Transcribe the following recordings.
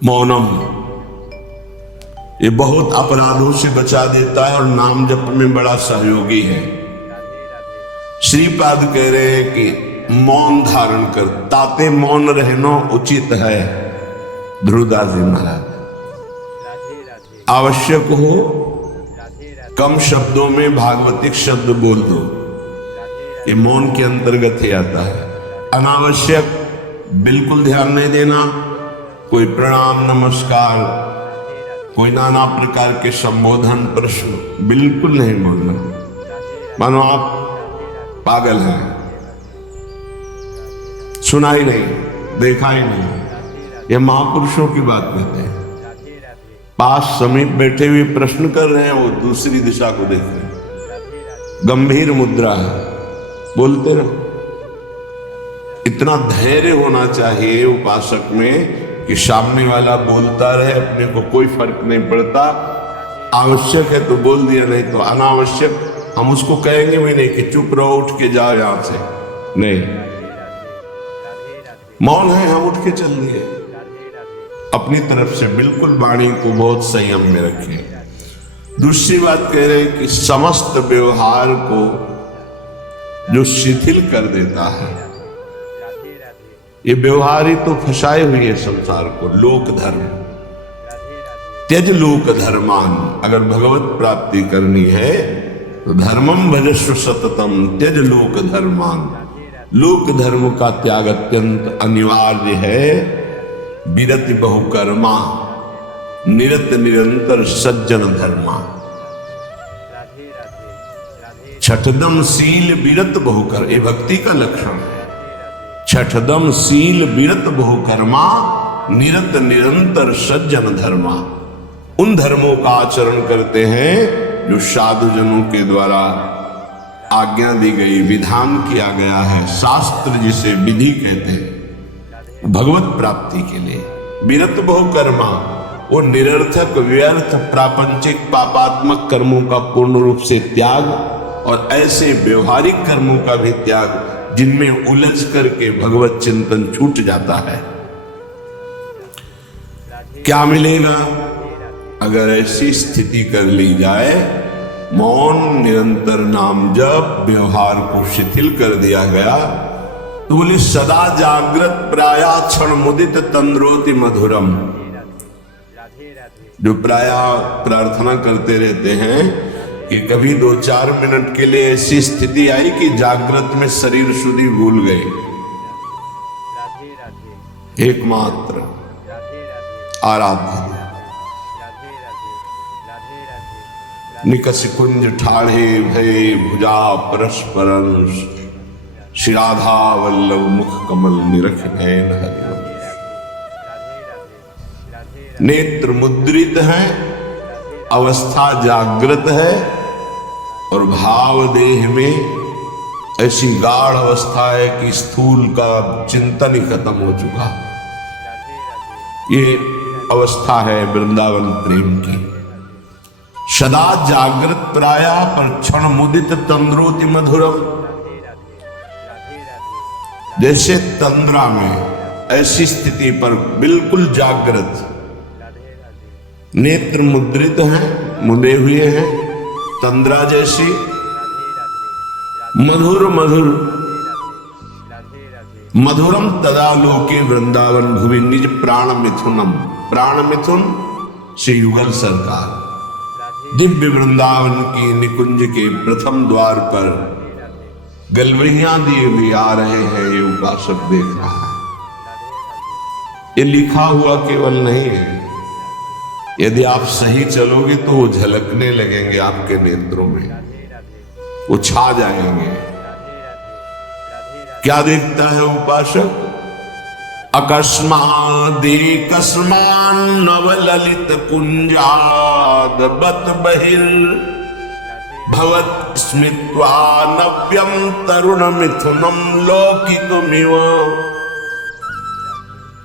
मौनम ये बहुत अपराधों से बचा देता है और नाम जप में बड़ा सहयोगी है। श्रीपाद कह रहे हैं कि मौन धारण कर, ताते मौन रहना उचित है। ध्रुवदास जी महाराज, आवश्यक हो कम शब्दों में भागवतिक शब्द बोल दो, ये मौन के अंतर्गत ही आता है। अनावश्यक बिल्कुल ध्यान नहीं देना, कोई प्रणाम नमस्कार, कोई नाना प्रकार के संबोधन प्रश्न बिल्कुल नहीं बोलना, मानो आप पागल हैं, सुना ही नहीं, देखा ही नहीं। ये महापुरुषों की बात कहते हैं। पास समीप बैठे हुए प्रश्न कर रहे हैं, वो दूसरी दिशा को देख रहे हैं, गंभीर मुद्रा है, बोलते रहो। इतना धैर्य होना चाहिए उपासक में कि सामने वाला बोलता रहे, अपने को कोई फर्क नहीं पड़ता। आवश्यक है तो बोल दिया, नहीं तो अनावश्यक हम उसको कहेंगे भी नहीं कि चुप रहो, उठ के जाओ यहां से, नहीं। मौन है, हम उठ के चल दिए। अपनी तरफ से बिल्कुल वाणी को बहुत संयम में रखें। दूसरी बात कह रहे हैं कि समस्त व्यवहार को जो शिथिल कर देता है, ये व्यवहार ही तो फंसाए हुए है संसार को। लोक धर्म, त्यज लोक धर्मान, अगर भगवत प्राप्ति करनी है तो धर्मम भजस्व सततम त्यज लोक धर्मान। लोक धर्म का त्याग अत्यंत अनिवार्य है। विरति बहुकर्मा निरत निरंतर सज्जन धर्मा। छठदम शील विरत बहुकर, ये भक्ति का लक्षण है। छठदम शील विरत बहुकर्मा निरत निरंतर सज्जन धर्मा। उन धर्मों का आचरण करते हैं जो साधु जनों के द्वारा आज्ञा दी गई, विधान किया गया है। शास्त्र जिसे विधि कहते हैं भगवत प्राप्ति के लिए। विरत बहुकर्मा, वो निरर्थक व्यर्थ प्रापंचिक पापात्मक कर्मों का पूर्ण रूप से त्याग और ऐसे व्यवहारिक कर्मों का भी त्याग जिनमें उलझ करके भगवत चिंतन छूट जाता है। क्या मिलेगा अगर ऐसी स्थिति कर ली जाए? मौन, निरंतर नाम जप, व्यवहार को शिथिल कर दिया गया तो बोले सदा जागृत प्राया क्षण मुदित तंद्रोति मधुरम। जो प्राया प्रार्थना करते रहते हैं कि कभी 2-4 मिनट के लिए ऐसी स्थिति आई कि जागृत में शरीर सुधि भूल गए। एकमात्र आराध्य निकस कुंज ठाढ़े भय भुजा परस्परंश, श्री राधा वल्लभ मुख कमल निरख नयन हरि। नेत्र मुद्रित है, अवस्था जागृत है और भाव देह में ऐसी गाढ़ अवस्था है कि स्थूल का चिंतन ही खत्म हो चुका। ये अवस्था है वृंदावन प्रेम की। सदा जागृत प्राया पर क्षण मुदित तंद्रोति मधुरम। जैसे तंद्रा में ऐसी स्थिति पर बिल्कुल जागृत, नेत्र मुद्रित हैं, मुदे हुए हैं, तंद्रा जैसी मधुर मधुर मधुरम तदा लोके वृंदावन भुवि निज प्राण मिथुनम। प्राण मिथुन श्री युगल सरकार दिव्य वृंदावन की निकुंज के प्रथम द्वार पर गलवहियां दिए हुए आ रहे हैं। ये उपासक देख रहा है। ये लिखा हुआ केवल नहीं है, यदि आप सही चलोगे तो वो झलकने लगेंगे आपके नेत्रों में, वो छा जाएंगे। क्या देखता है उपासक? अकस्मादेकस्मान नवललित कुंजाद बत बहिर भवत स्मित्वा नव्यम तरुण मिथुनम लौकिकमिव।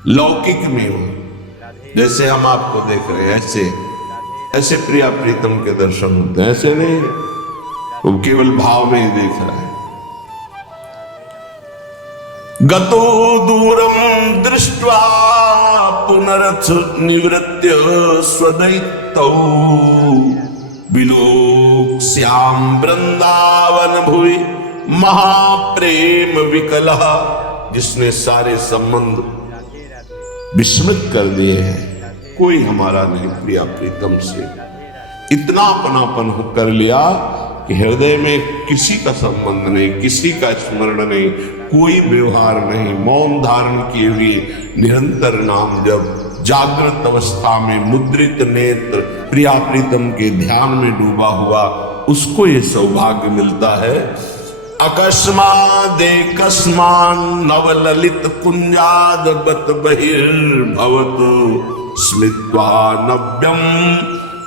लौकिकमिव, जैसे हम आपको देख रहे हैं ऐसे ऐसे प्रिया प्रीतम के दर्शन होते हैं, ऐसे नहीं वो केवल भाव में ही देख रहा है। गतो दूरम दृष्ट्वा पुनरथ निवृत्य स्वदैतौ विलोक्ष्याम वृंदावन भुवि महाप्रेम विकलः। जिसने सारे संबंध विस्मृत कर दिए हैं, कोई हमारा नहीं प्रिया प्रीतम से, इतना अपनापन कर लिया कि हृदय में किसी का संबंध नहीं, किसी का स्मरण नहीं, कोई व्यवहार नहीं, मौन धारण किए हुए निरंतर नाम जब, जागृत अवस्था में मुद्रित नेत्र प्रिया प्रीतम के ध्यान में डूबा हुआ, उसको ये सौभाग्य मिलता है। अकस्मादेकस्मान नवललित कुंजादबत बहिर्भवत स्मृत्वा नव्यम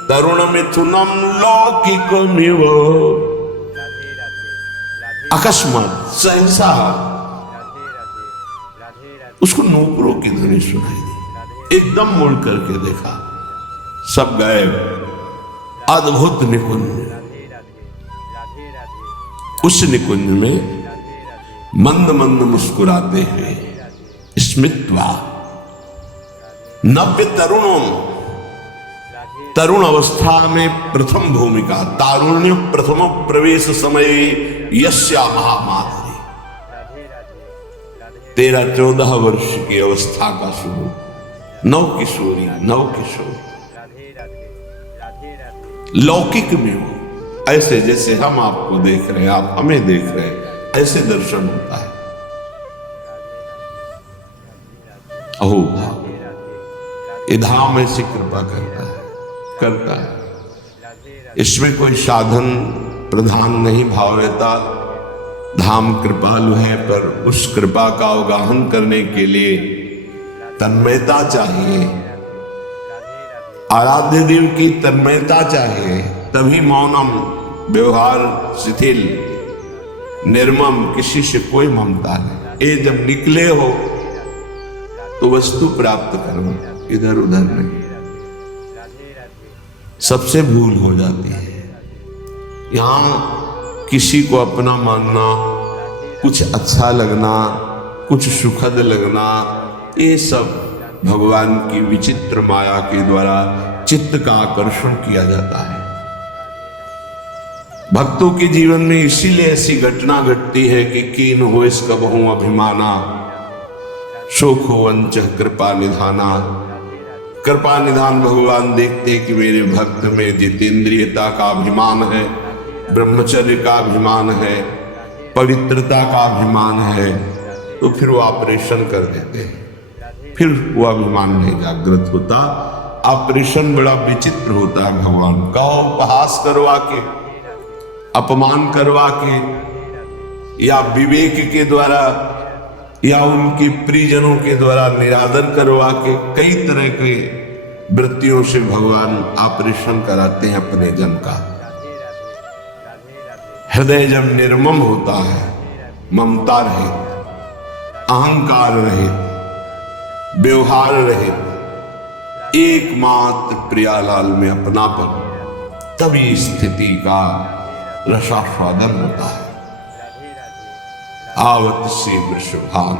तरुण मिथुनम लौकिकमिव। अकस्मात सहसा उसको नूपुरों की ध्वनि सुनाई दी, एकदम मुड़ करके देखा, सब गायब। अद्भुत निकुंज, उस निकुंज में मंद मंद मुस्कुराते हुए स्मित्वा नव्य तरुणों, तरुण अवस्था में प्रथम भूमिका, तारुण्य प्रथम प्रवेश समय यस्या महामाधुरी, 13-14 वर्ष की अवस्था का शुरू, नव किशोरी, नव किशोर, लौकिक में हो, ऐसे जैसे हम आपको देख रहे हैं, आप हमें देख रहे हैं, ऐसे दर्शन होता है। अहो ये धाम ऐसी कृपा करता है। इसमें कोई साधन प्रधान नहीं भाव रहता। धाम कृपालु है, पर उस कृपा का अवगाहन करने के लिए तन्मयता चाहिए, आराध्य देव की तन्मयता चाहिए, तभी मौनम, व्यवहार शिथिल, निर्मम, किसी से कोई ममता नहीं। ये जब निकले हो तो वस्तु प्राप्त करो, इधर उधर नहीं। सबसे भूल हो जाती है। यहां किसी को अपना मानना, कुछ अच्छा लगना, कुछ सुखद लगना, ये सब भगवान की विचित्र माया के द्वारा चित्त का आकर्षण किया जाता है। भक्तों के जीवन में इसीलिए ऐसी घटना घटती है कि कीन हो इसका बहु अभिमाना, शोक हो अंच कृपा निधाना। कृपा निधान भगवान देखते कि मेरे भक्त में जितेंद्रियता का अभिमान है, ब्रह्मचर्य का अभिमान है, पवित्रता का अभिमान है, तो फिर वो ऑपरेशन कर देते हैं। फिर वो अभिमान नहीं जागृत होता। ऑपरेशन बड़ा विचित्र होता है भगवान का। उपहास करवा के, अपमान करवा के, या विवेक के द्वारा, या उनके प्रियजनों के द्वारा निरादर करवा के, कई तरह के वृत्तियों से भगवान ऑपरेशन कराते हैं अपने जन का। हृदय जब निर्मम होता है, ममता रहित, अहंकार रहित, व्यवहार रहित, एकमात्र प्रियालाल में अपनापन, तभी स्थिति का रसास्वादन होता है। आवत से वृषभान,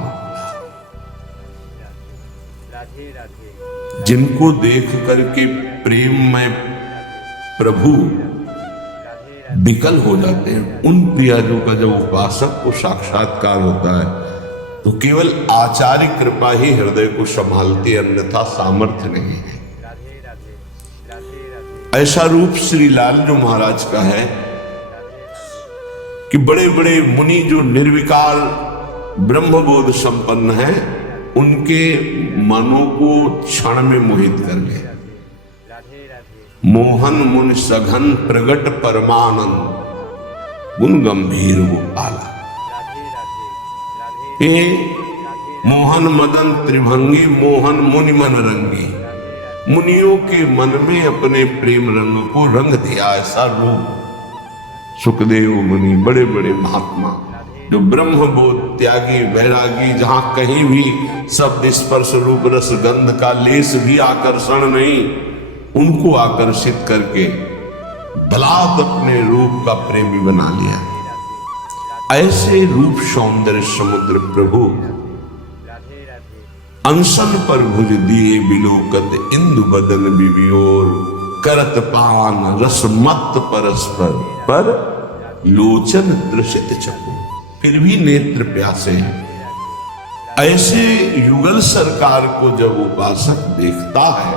जिनको देख करके प्रेम में प्रभु विकल हो जाते हैं, उन प्रियाजों का जब उपासक को साक्षात्कार होता है तो केवल आचार्य कृपा ही हृदय को संभालती, अन्यथा सामर्थ्य नहीं है। ऐसा रूप श्री लालजू महाराज का है कि बड़े बड़े मुनि जो निर्विकार ब्रह्मबोध संपन्न है, उनके मनों को क्षण में मोहित कर ले। मोहन मुनि सघन प्रगट परमानंद गुण गंभीर गोपाला। ये मोहन मदन त्रिभंगी, मोहन मुनि मन रंगी, मुनियों के मन में अपने प्रेम रंग को रंग दिया। ऐसा रूप सुखदेव मुनि, बड़े बड़े महात्मा जो ब्रह्मबोध त्यागी वैरागी, जहां कहीं भी शब्द स्पर्श रूप रस गंध का लेस भी आकर्षण नहीं, उनको आकर्षित करके बलात् अपने रूप का प्रेमी बना लिया। ऐसे रूप सौंदर्य समुद्र प्रभु अनशन पर भुज दिए बिलोकत इंदु बदन बिबियोर, करत पान रस मत परस्पर, पर लोचन तृषित चको। फिर भी नेत्र प्यासे हैं। ऐसे युगल सरकार को जब उपासक देखता है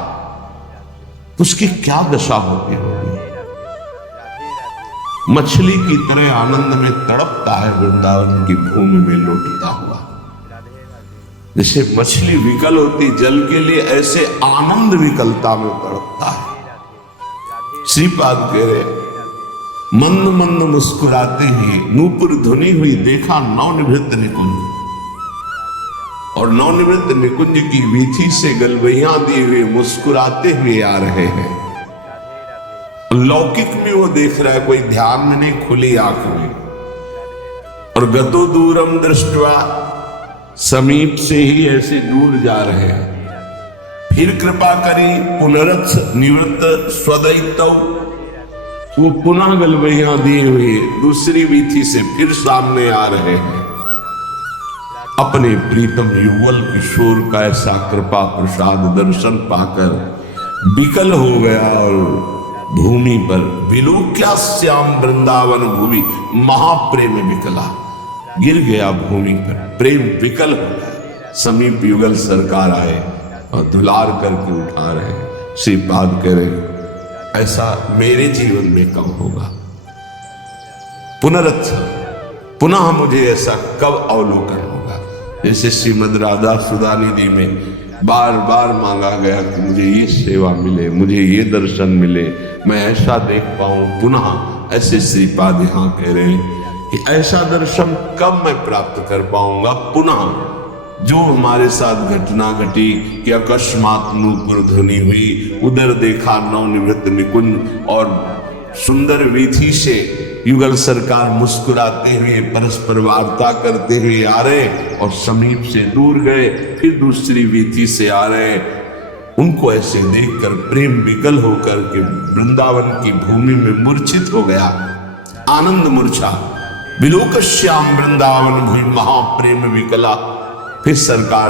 तो उसकी क्या दशा होती होगी। मछली की तरह आनंद में तड़पता है वृंदावन की भूमि में लौटता हुआ। जैसे मछली विकल होती जल के लिए, ऐसे आनंद विकलता में तड़पता है। श्रीपाद कह रहे, मंद मंद मुस्कुराते ही नूपुर धुनी हुई देखा नवनिवृत्त निकुंज, और नवनिवृत्त निकुंज की वीथी से गलवैया दिए हुए मुस्कुराते हुए आ रहे हैं। लौकिक में वो देख रहा है, कोई ध्यान में नहीं, खुली आंख में। और गतो दूरम दृष्टवा, समीप से ही ऐसे दूर जा रहे हैं। फिर कृपा करी पुनरथ निवृत्त स्वदैतव, वो पुनः गलवैया दिए हुए दूसरी वीथी से फिर सामने आ रहे हैं। अपने प्रीतम युगल किशोर का ऐसा कृपा प्रसाद दर्शन पाकर विकल हो गया और भूमि पर विलोक्या श्याम वृंदावन भूमि, महाप्रेम विकला, गिर गया भूमि पर। प्रेम विकल हो गया। समीप युगल सरकार आए और दुलार करके उठा रहे। श्रीपाद कह रहे, ऐसा मेरे जीवन में कब होगा। पुनरथ, पुनः मुझे ऐसा कब अवलोकन होगा। जैसे श्रीमद राधा सुधा निधि में बार बार मांगा गया कि मुझे ये सेवा मिले, मुझे ये दर्शन मिले, मैं ऐसा देख पाऊं पुनः। ऐसे श्रीपाद यहाँ कह रहे हैं कि ऐसा दर्शन कब मैं प्राप्त कर पाऊंगा पुनः। जो हमारे साथ घटना घटी कि अकस्मात नूपुर ध्वनि हुई, उधर देखा नवनिवृत्त निकुंज और सुंदर वीथी से युगल सरकार मुस्कुराते हुए परस्पर वार्ता करते हुए आ रहे, और समीप से दूर गए, फिर दूसरी वीथी से आ रहे। उनको ऐसे देखकर प्रेम विकल होकर के वृंदावन की भूमि में मूर्छित हो गया। आनंद मूर्छा, विलोक श्याम वृंदावन भूमि महाप्रेम विकला। फिर सरकार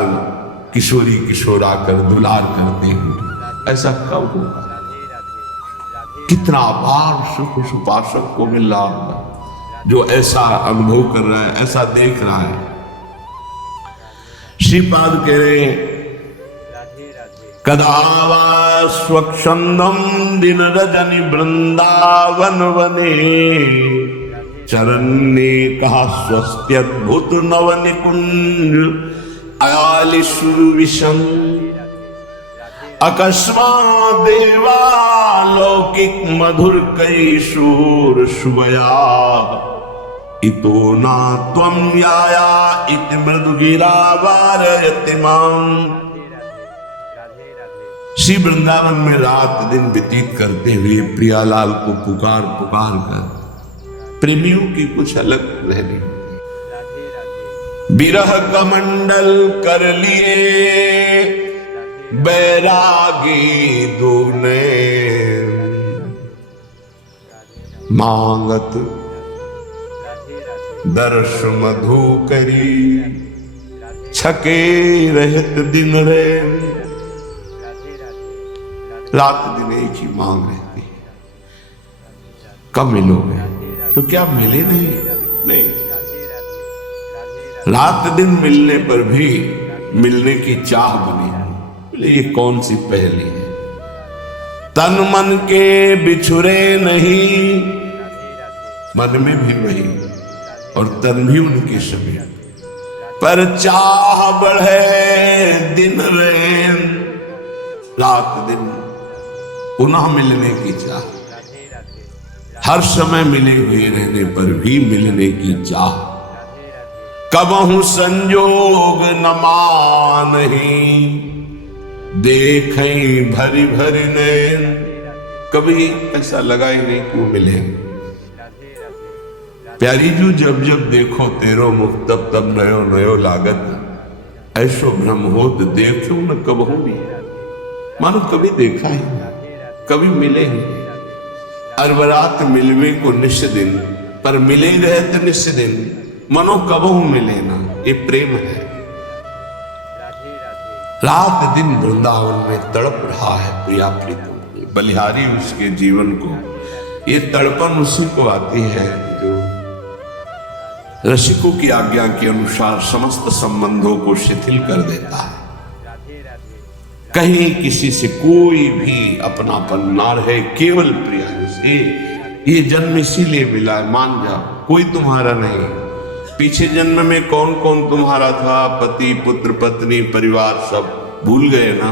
किशोरी किशोर आकर दुलार करते हैं। ऐसा कब होगा। कितना अपार सुख उस उपासक को मिल रहा होगा जो ऐसा अनुभव कर रहा है, ऐसा देख रहा है। श्रीपाद कह रहे हैं, कदा वा स्वच्छंदम दिन रजनी वृंदावन वने, चरण्ये कहा स्वस्त्यद्भुत नव निकुंज आयालिशु विषम, अकस्मात् देवालौकिक मधुर कैशोर शुभया, इतो ना त्वं याया इति मृदु गिरा वारयति मां। श्री वृंदावन में रात दिन व्यतीत करते हुए प्रियालाल को पुकार पुकार कर प्रेमियों की कुछ अलग रहनी। विरह कमंडल कर लिए बैरागी दूने, मांगत दर्श मधु करी, छके रहत दिन रे। रात दिन एक ही मांग रहती है, कब मिलोगे। तो क्या मिले नहीं। रात दिन मिलने पर भी मिलने की चाह बनी है। ये कौन सी पहली है। तन मन के बिछुरे नहीं, मन में भी वही और तन भी उनके सभी, पर चाह बढ़े दिन रैन। रात दिन पुनः मिलने की चाह, हर समय मिले हुए रहने पर भी मिलने की चाह। कबहु संजोग न मानही, देखें भरी भरी नैन। कभी ऐसा लगा ही नहीं क्यों मिले। प्यारी जू जब जब देखो तेरो मुख, तब तब नयो नयो लागत। ऐसो भ्रम हो तो देखो न कबहू भी, मानो कभी देखा ही कभी मिले ही। अरबरात मिलवे को निश्च दिन, पर मिले रहते निश्च दिन। मनो कबहू मिले ना, ये प्रेम है। रात दिन वृंदावन में तड़प रहा है प्रिया प्रीतम। बलिहारी उसके जीवन को, ये तड़पन उसी को आती है जो रसिकों की आज्ञा के अनुसार समस्त संबंधों को शिथिल कर देता है। कहीं किसी से कोई भी अपनापन ना रहे, केवल प्रिया से। ये जन्म इसीलिए मिला है, मान जाओ, कोई तुम्हारा नहीं। पीछे जन्म में कौन कौन तुम्हारा था, पति पुत्र पत्नी परिवार सब भूल गए ना।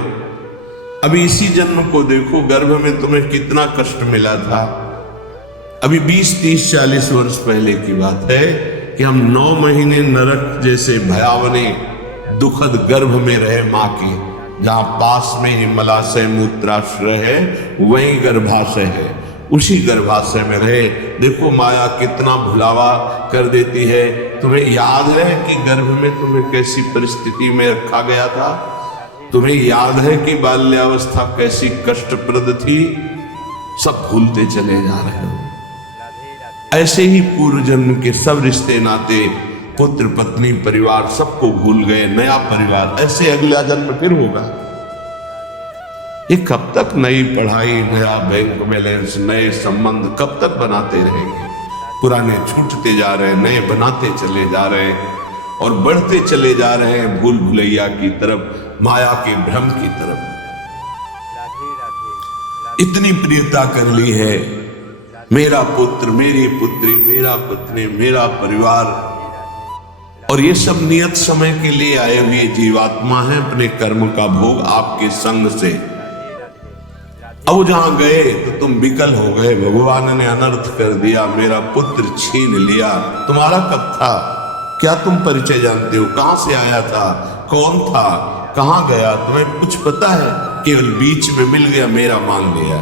अभी इसी जन्म को देखो, गर्भ में तुम्हें कितना कष्ट मिला था। अभी 20 30 40 वर्ष पहले की बात है कि हम 9 महीने नरक जैसे भयावने दुखद गर्भ में रहे माँ के, जहां पास में ही मलाशय मूत्राश्रय है, वही गर्भाशय है, उसी गर्भाशय में रहे। देखो माया कितना भुलावा कर देती है। तुम्हें याद है कि गर्भ में तुम्हें कैसी परिस्थिति में रखा गया था? तुम्हें याद है कि बाल्यावस्था कैसी कष्टप्रद थी? सब भूलते चले जा रहे हो। ऐसे ही पूर्व जन्म के सब रिश्ते नाते, पुत्र पत्नी परिवार सबको भूल गए, नया परिवार, ऐसे अगला जन्म फिर होगा। ये कब तक नई पढ़ाई, नया बैंक बैलेंस, नए संबंध कब तक बनाते रहेंगे? पुराने छूटते जा रहे हैं, नए बनाते चले जा रहे हैं और बढ़ते चले जा रहे हैं भूल भुलैया की तरफ, माया के भ्रम की तरफ। इतनी प्रियता कर ली है, मेरा पुत्र, मेरी पुत्री, मेरा पत्नी, मेरा परिवार, और ये सब नियत समय के लिए आए हुए जीवात्मा है, अपने कर्म का भोग आपके संग से। अब जहां गए तो तुम विकल हो गए, भगवान ने अनर्थ कर दिया, मेरा पुत्र छीन लिया। तुम्हारा कब था? क्या तुम परिचय जानते हो? कहां से आया था? कौन था? कहां गया? तुम्हें कुछ पता है? केवल बीच में मिल गया, मेरा मान लिया।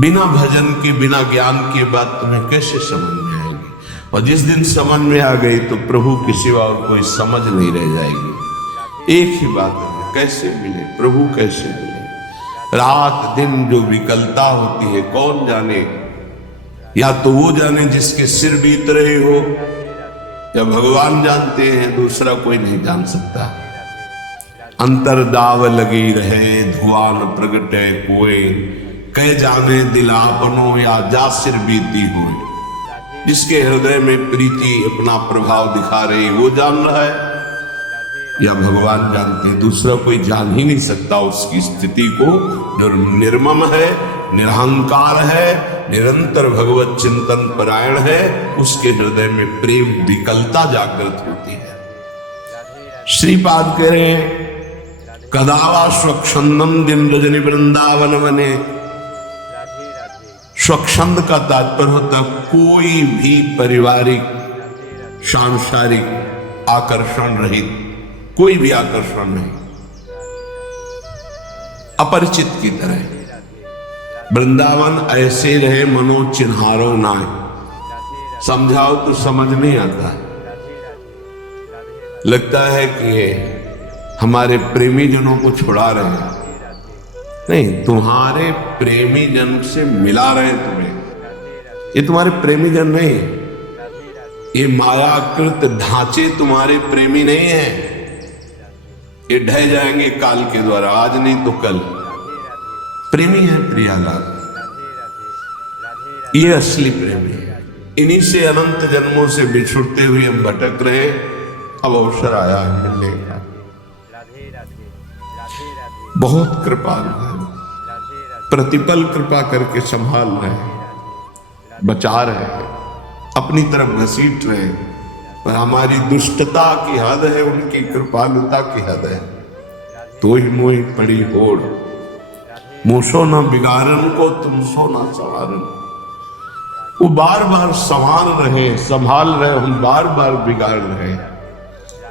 बिना भजन के, बिना ज्ञान के बात तुम्हें कैसे समझ में आएगी? और जिस दिन समझ में आ गई तो प्रभु के सिवा और कोई समझ नहीं रह जाएगी। एक ही बात है, कैसे मिले प्रभु, कैसे मिले? रात दिन जो विकलता होती है, कौन जाने? या तो वो जाने जिसके सिर बीत रहे हो, या भगवान जानते हैं, दूसरा कोई नहीं जान सकता। अंतर दाव लगी रहे, धुआं न प्रगटे कोई, कह जाने दिलापनो या जा सिर बीती हुए। जिसके हृदय में प्रीति अपना प्रभाव दिखा रही, वो जान रहा है या भगवान जानते हैं? दूसरा कोई जान ही नहीं सकता उसकी स्थिति को। जो निर्मम है, निरहंकार है, निरंतर भगवत चिंतन परायण है, उसके हृदय में प्रेम विकलता जागृत होती है। श्रीपाद कह रहे हैं, कदावा स्वच्छंदम दिन रजनी वृंदावन वने। स्वच्छंद का तात्पर्य होता कोई भी पारिवारिक सांसारिक आकर्षण रहित, कोई भी आकर्षण नहीं, अपरिचित की तरह। वृंदावन ऐसे रहे मनो चिन्हारो नाय। समझाओ तो समझ नहीं आता, लगता है कि ये हमारे प्रेमी जनों को छुड़ा रहे हैं। नहीं, तुम्हारे प्रेमी जन से मिला रहे हैं तुम्हें। ये तुम्हारे प्रेमी जन नहीं, ये मायाकृत ढांचे तुम्हारे प्रेमी नहीं है। ये ढह जाएंगे काल के द्वारा, आज नहीं तो कल। प्रेमी है प्रियालाल, ये असली प्रेमी है। इन्हीं से अनंत जन्मों से बिछुड़ते हुए हम भटक रहे, अब अवसर आया है मिलने का। बहुत कृपालु है, प्रतिपल कृपा करके संभाल रहे, बचा रहे, अपनी तरफ घसीट रहे। पर हमारी दुष्टता की हद है, उनकी कृपालुता की हद है। तो ही मोही पड़ी होड़, मोसो न बिगाड़न को तुम सो न संवारन। वो बार बार संभाल रहे, संभाल रहे, हम बार बार बिगाड़ रहे,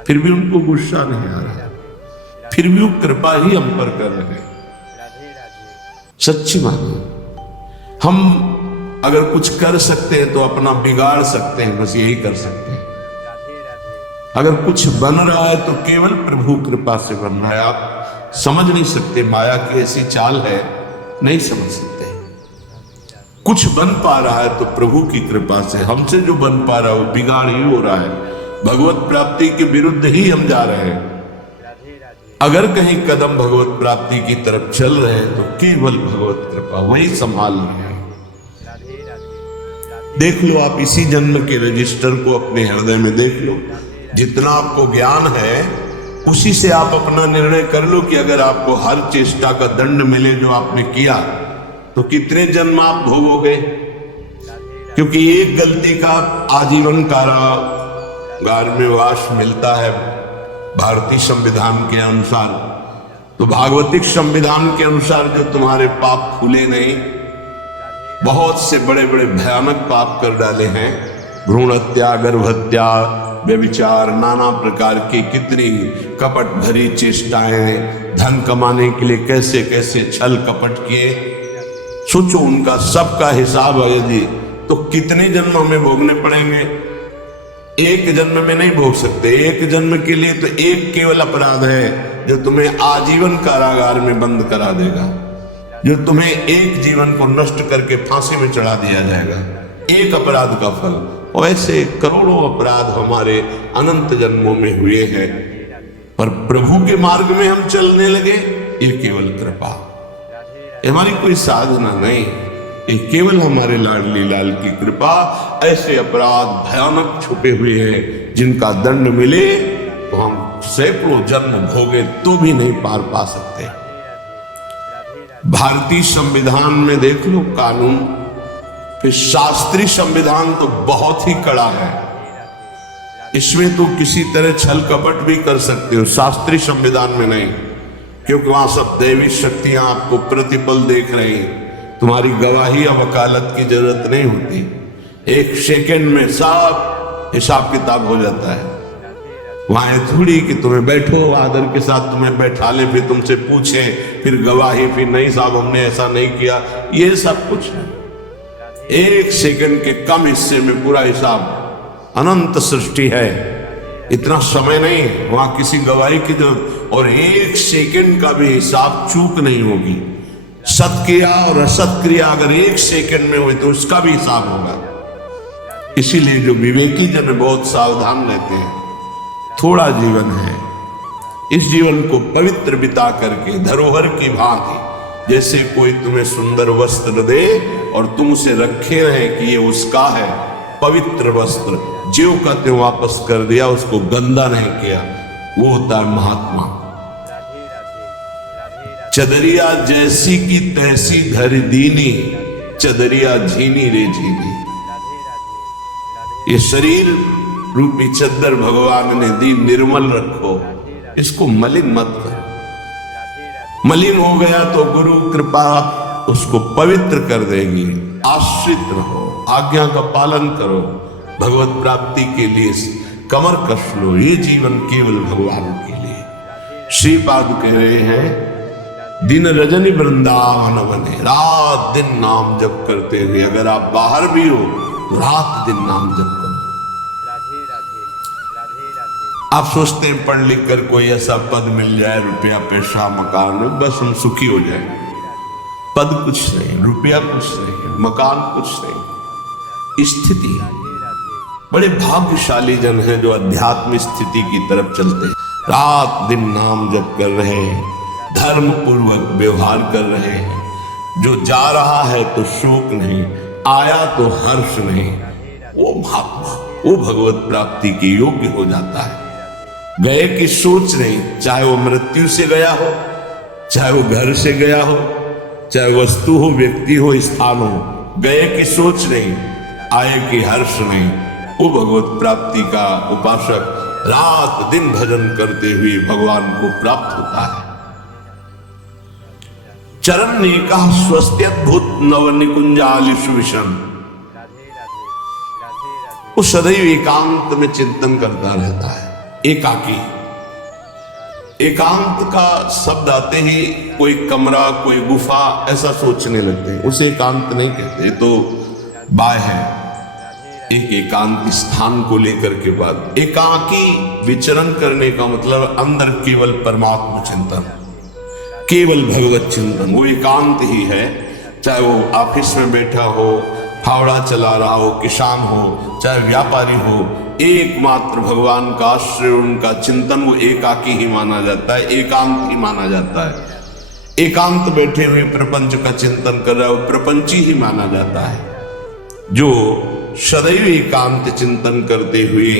फिर भी उनको गुस्सा नहीं आ रहा, फिर भी वो कृपा ही हम पर कर रहे। सच्ची बात, हम अगर कुछ कर सकते हैं तो अपना बिगाड़ सकते हैं, बस यही कर सकते हैं। अगर कुछ बन रहा है तो केवल प्रभु कृपा से बन रहा है। आप समझ नहीं सकते, माया की ऐसी चाल है, नहीं समझ सकते। कुछ बन पा रहा है तो प्रभु की कृपा से, हमसे जो बन पा रहा है वो बिगाड़ ही हो रहा है। भगवत प्राप्ति के विरुद्ध ही हम जा रहे हैं। अगर कहीं कदम भगवत प्राप्ति की तरफ चल रहे हैं तो केवल भगवत कृपा वही संभाल रहे हैं। देख लो आप इसी जन्म के रजिस्टर को अपने हृदय में देख लो, जितना आपको ज्ञान है उसी से आप अपना निर्णय कर लो कि अगर आपको हर चेष्टा का दंड मिले जो आपने किया तो कितने जन्म आप भोगोगे। क्योंकि एक गलती का आजीवन कारागार में वास मिलता है भारतीय संविधान के अनुसार, तो भागवतिक संविधान के अनुसार जो तुम्हारे पाप खुले नहीं, बहुत से बड़े बड़े भयानक पाप कर डाले हैं, भ्रूण हत्या, गर्भ हत्या, व्यभिचार, नाना प्रकार की कितनी कपट भरी चेष्टाएं, धन कमाने के लिए कैसे कैसे छल कपट किए, सोचो उनका सबका हिसाब यदि तो कितने जन्म हमें भोगने पड़ेंगे। एक जन्म में नहीं भोग सकते। एक जन्म के लिए तो एक केवल अपराध है जो तुम्हें आजीवन कारागार में बंद करा देगा, जो तुम्हें एक जीवन को नष्ट करके फांसी में चढ़ा दिया जाएगा, एक अपराध का फल। और ऐसे करोड़ों अपराध हमारे अनंत जन्मों में हुए हैं, पर प्रभु के मार्ग में हम चलने लगे, ये केवल कृपा, हमारी कोई साधना नहीं, ये केवल हमारे लाडली लाल की कृपा। ऐसे अपराध भयानक छुपे हुए हैं जिनका दंड मिले तो हम सैकड़ों जन्म भोगे तो भी नहीं पार पा सकते। भारतीय संविधान में देख लो कानून, फिर शास्त्रीय संविधान तो बहुत ही कड़ा है, इसमें तो किसी तरह छल कपट भी कर सकते हो, शास्त्रीय संविधान में नहीं, क्योंकि वहां सब दैवी शक्तियां आपको प्रतिपल देख रही हैं, तुम्हारी गवाही या वकालत की जरूरत नहीं होती, एक सेकंड में सब हिसाब किताब हो जाता है। वहां थोड़ी कि तुम्हें बैठो आदर के साथ तुम्हें बैठा ले, फिर तुमसे पूछे, फिर गवाही, फिर नहीं साहब हमने ऐसा नहीं किया, ये सब कुछ है एक सेकंड के कम हिस्से में पूरा हिसाब। अनंत सृष्टि है, इतना समय नहीं है वहां किसी गवाही की जरूरत, और एक सेकंड का भी हिसाब चूक नहीं होगी। सत्क्रिया और असत क्रिया अगर एक सेकंड में हुई तो उसका भी हिसाब होगा। इसीलिए जो विवेकी जन बहुत सावधान रहते हैं, थोड़ा जीवन है, इस जीवन को पवित्र बिता करके धरोहर की भांति, जैसे कोई तुम्हें सुंदर वस्त्र दे और तुम उसे रखे रहे कि ये उसका है, पवित्र वस्त्र, ज्यों का त्यों वापस कर दिया, उसको गंदा नहीं किया, वो होता है महात्मा। चदरिया जैसी की तैसी धर दीनी, चदरिया झीनी रे झीनी। ये शरीर रूपी चद्दर भगवान ने दी, निर्मल रखो, इसको मलिन मत करो। मलिन हो गया तो गुरु कृपा उसको पवित्र कर देगी। आश्रित रहो, आज्ञा का पालन करो, भगवत प्राप्ति के लिए कमर कस लो, ये जीवन केवल भगवान के लिए। श्रीपाद कह रहे हैं, दिन रजनी वृंदावन बने, रात दिन नाम जप करते हुए, अगर आप बाहर भी हो तो रात दिन नाम जप करो। आप सोचते हैं पढ़ लिख कर कोई ऐसा पद मिल जाए, रुपया पैसा मकान, बस हम सुखी हो जाए। पद कुछ नहीं, रुपया कुछ नहीं, मकान कुछ नहीं, स्थिति। बड़े भाग्यशाली जन हैं जो अध्यात्म स्थिति की तरफ चलते हैं, रात दिन नाम जप कर रहे हैं, धर्म पूर्वक व्यवहार कर रहे हैं, जो जा रहा है तो शोक नहीं, आया तो हर्ष नहीं, वो महात्मा, वो भगवत प्राप्ति के योग्य हो जाता है। गए की सोच नहीं, चाहे वो मृत्यु से गया हो, चाहे वो घर से गया हो, चाहे वस्तु हो, व्यक्ति हो, स्थान हो, गए की सोच नहीं, आए की हर्ष नहीं, वो भगवत प्राप्ति का उपासक रात दिन भजन करते हुए भगवान को प्राप्त होता है। चरण नेका स्वस्त्यद्भुत नव निकुंजालिषु विषम, वो सदैव एकांत में चिंतन करता रहता है, एकाकी। एकांत का शब्द आते ही कोई कमरा, कोई गुफा ऐसा सोचने लगते हैं, उसे एकांत नहीं कहते, तो बाय है एक एकांत स्थान को लेकर के बात। एकाकी विचरण करने का मतलब अंदर केवल परमात्मा चिंतन, केवल भगवत चिंतन, वो एकांत ही है। चाहे वो ऑफिस में बैठा हो, फावड़ा चला रहा हो, किसान हो, चाहे व्यापारी हो, एकमात्र भगवान का आश्रय, उनका चिंतन, वो एकाकी ही माना जाता है, एकांत ही माना जाता है। एकांत बैठे हुए प्रपंच का चिंतन कर रहा है, वो प्रपंची ही माना जाता है। जो सदैव एकांत चिंतन करते हुए,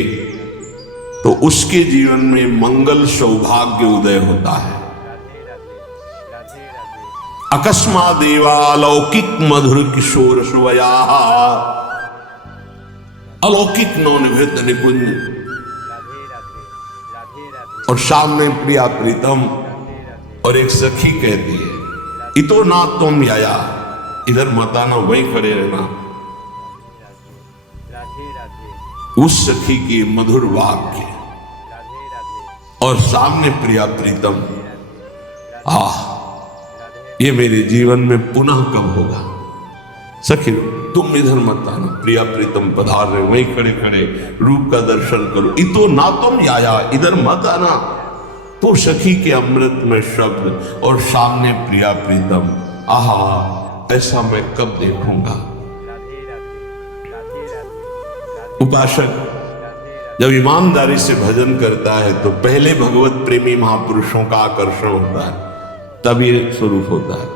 तो उसके जीवन में मंगल सौभाग्य उदय होता है। अकस्मा देवालौकिक मधुर किशोर सुवया, अलौकिक नवनिभृत निकुंज, और सामने प्रिया प्रीतम और एक सखी कहती है, इतो ना तुम याया, इधर मत आना, वहीं खड़े रहना। उस सखी की मधुर वाक्य और सामने प्रिया प्रीतम, ये मेरे जीवन में पुनः कब होगा। सखी तुम इधर मत आना, प्रिया प्रीतम पधार रहे, वहीं खड़े खड़े रूप का दर्शन करो। इतो ना तुम याया, इधर मत आना। तो सखी के अमृत में शब्द और सामने प्रिया प्रीतम, आहा, ऐसा मैं कब देखूंगा। उपासक जब ईमानदारी से भजन करता है तो पहले भगवत प्रेमी महापुरुषों का आकर्षण होता है, तब ये स्वरूप होता है।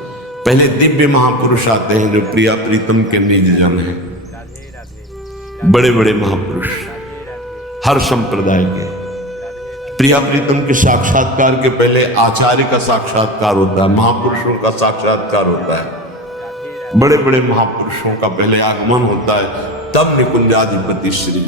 पहले दिव्य महापुरुष आते हैं जो प्रिया प्रीतम के निज जन हैं, बड़े बड़े महापुरुष हर संप्रदाय के। प्रिया प्रीतम के साक्षात्कार के पहले आचार्य का साक्षात्कार होता है, महापुरुषों का साक्षात्कार होता है, बड़े बड़े महापुरुषों का पहले आगमन होता है, तब निकुंजाधिपति श्री